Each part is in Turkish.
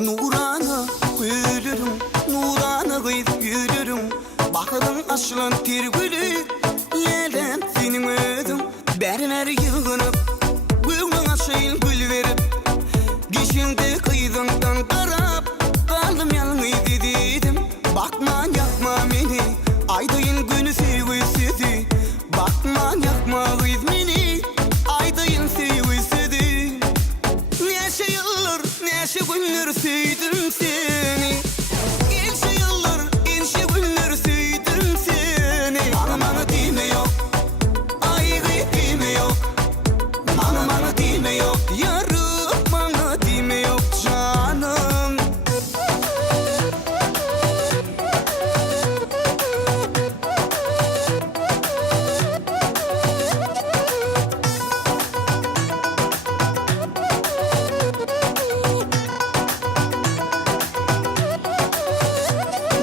Nurana gülürüm, nurana gıyıp yürürüm. Bakırın açılan ter gülü, yelem senin ödüm. Bermer yığınıp, gülün açayın gül verip. Geçinde kıydığından karap, kaldım yalnız dedim. Bakma yakma beni, aydayın günü sevgisizi. Bakma yakma kız beni, aydayın sevgisizi. Neşe yıllar, neşe günler sevdim seni. İnşe yıllar, inşe günler sevdim seni. Bana dime yok, ay dime yok. Bana dime yok, yarım bana dime yok canım.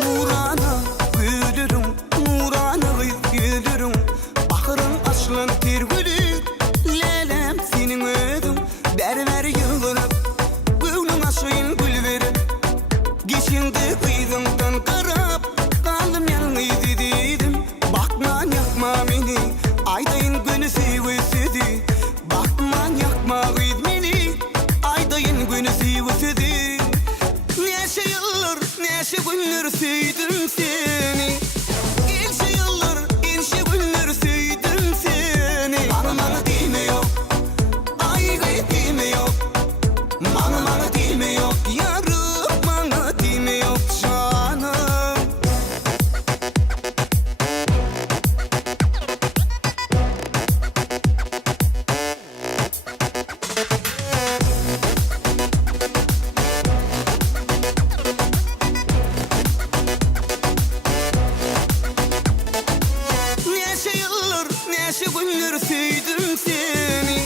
Nurana gülürüm, nurana gülürüm. Bakırın açılan ter gülü, lelem senin ödüm. Berber yığınıp, gülün açayın gül verip. Geçinde kıydığımdan karap, kaldım yalnız dedim. Bakma yakma beni, aydayın günü sevgisizi. Bakma yakma kız beni, aydayın günü sevgisizi. Neşe yıllar, neşe günler sevdim seni. İnşe yıllar, inşe günler sevdim seni. Bana dime yok, ay dime yok. Bana dime yok, yarım bana dime yok canım. Neşe yıllar, neşe günler sevdim seni.